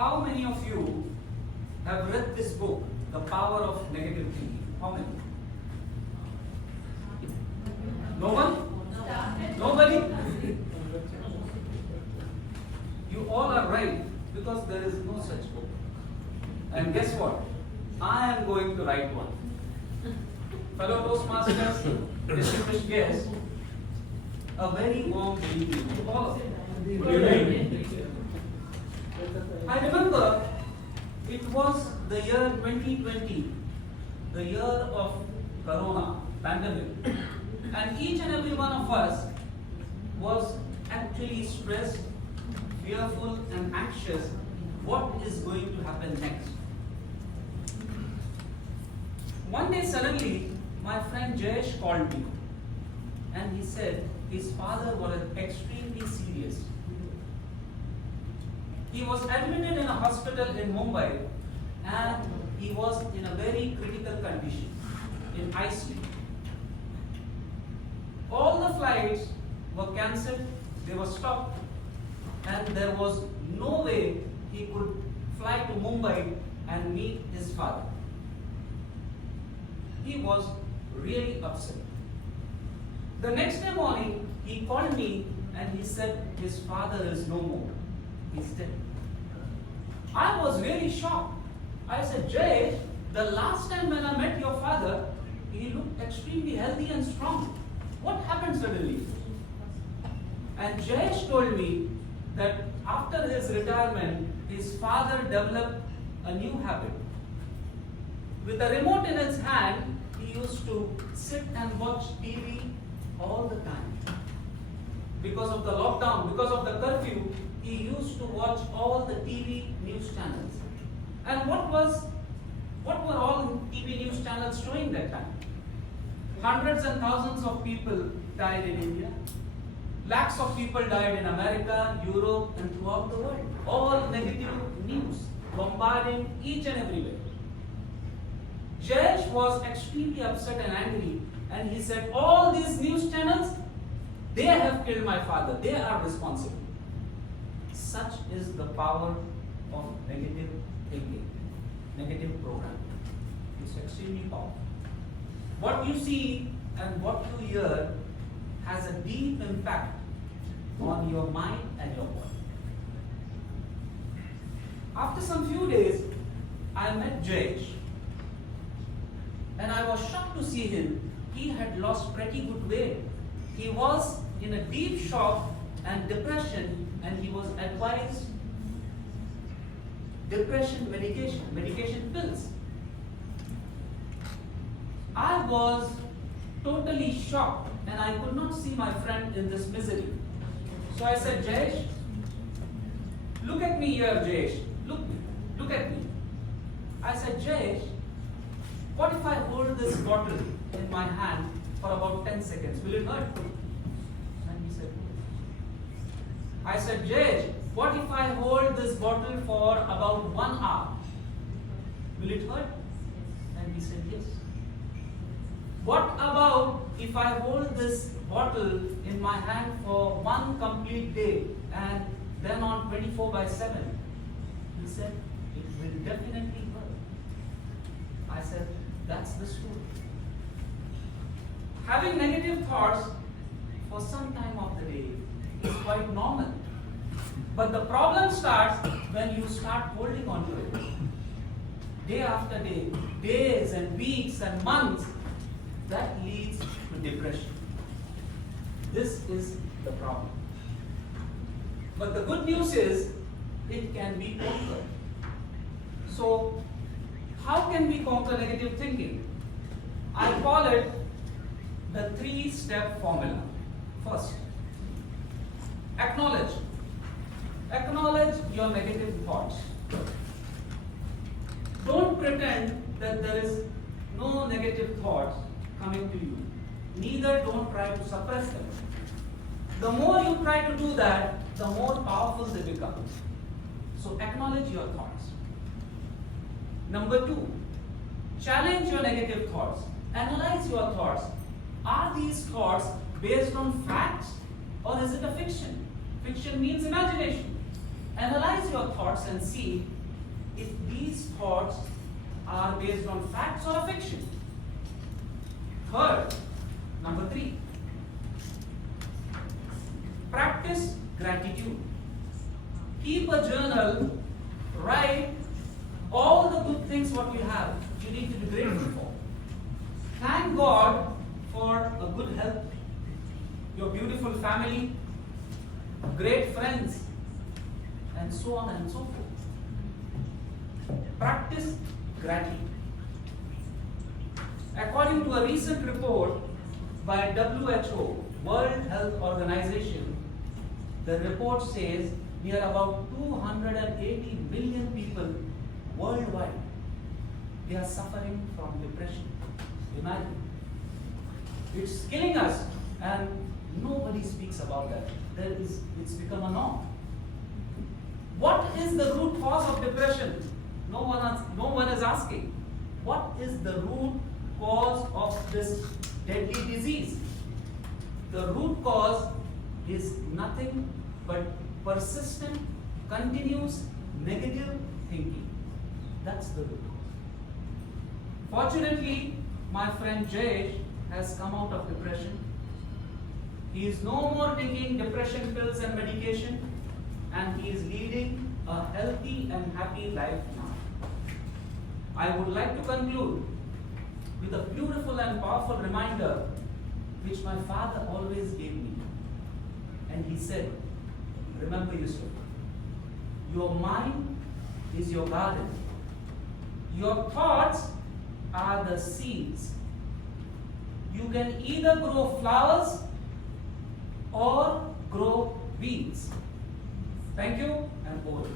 How many of you have read this book, The Power of Negative Thinking? How many? No one? Nobody? You all are right, because there is no such book. And guess what? I am going to write one. Fellow Toastmasters, distinguished guests, a very warm good evening to all of you. Good evening. I remember it was the year 2020, the year of Corona pandemic, and each and every one of us was actually stressed, fearful, and anxious. What is going to happen next? One day suddenly, my friend Jayesh called me, and he said his father was extremely serious. He was admitted in a hospital in Mumbai, and he was in a very critical condition, in ICU. All the flights were cancelled, they were stopped, and there was no way he could fly to Mumbai and meet his father. He was really upset. The next day morning, he called me and he said his father is no more. He's dead. I was really shocked. I said, Jay, the last time when I met your father, he looked extremely healthy and strong. What happened suddenly? And Jayesh told me that after his retirement, his father developed a new habit. With a remote in his hand, he used to sit and watch TV all the time. Because of the lockdown, because of the curfew, he used to watch all the TV news channels. And what were all TV news channels showing that time? Hundreds and thousands of people died in India. Lakhs of people died in America, Europe, and throughout the world. All negative news, bombarding each and everywhere. Jayesh was extremely upset and angry, and he said, all these news channels, they have killed my father. They are responsible. Such is the power of negative thinking, negative programming. It's extremely powerful. What you see and what you hear has a deep impact on your mind and your body. After some few days, I met Jayesh, and I was shocked to see him. He had lost pretty good weight. He was in a deep shock and depression, and he was advised depression medication pills. I was totally shocked, and I could not see my friend in this misery. So I said, Jayesh, look at me here, Jayesh. Look at me. I said, Jayesh, what if I hold this bottle in my hand for about 10 seconds? Will it hurt? And he said, I said, Jayesh, what if I hold this bottle for about 1 hour? Will it hurt? And he said, yes. What about if I hold this bottle in my hand for 1 complete day and then on 24/7? He said, it will definitely hurt. I said, that's the story. Having negative thoughts for some time of the day is quite normal. But the problem starts when you start holding on to it. Day after day, days and weeks and months, that leads to depression. This is the problem. But the good news is, it can be conquered. So, how can we conquer negative thinking? I call it the 3-step formula. First, acknowledge. Acknowledge your negative thoughts. Don't pretend that there is no negative thoughts coming to you. Neither don't try to suppress them. The more you try to do that, the more powerful they become. So acknowledge your thoughts. Number 2, challenge your negative thoughts. Analyze your thoughts. Are these thoughts based on facts, or is it a fiction? Fiction means imagination. Analyze your thoughts and see if these thoughts are based on facts or a fiction. Third, number 3, practice gratitude. Keep a journal, write all the good things what you have, you need to be grateful for. Thank God for a good health, your beautiful family, great friends, and so on and so forth. Practice gratitude. According to a recent report by WHO, World Health Organization, the report says we are about 280 million people worldwide. They are suffering from depression. Imagine. It's killing us and nobody speaks about that. It's become a norm. What is the root cause of depression? No one is asking. What is the root cause of this deadly disease? The root cause is nothing but persistent, continuous, negative thinking. That's the root cause. Fortunately, my friend Jayesh has come out of depression. He is no more taking depression pills and medication, and he is leading a healthy and happy life now. I would like to conclude with a beautiful and powerful reminder which my father always gave me. And he said, remember Yusuf, your mind is your garden. Your thoughts are the seeds. You can either grow flowers or grow weeds. Thank you and over.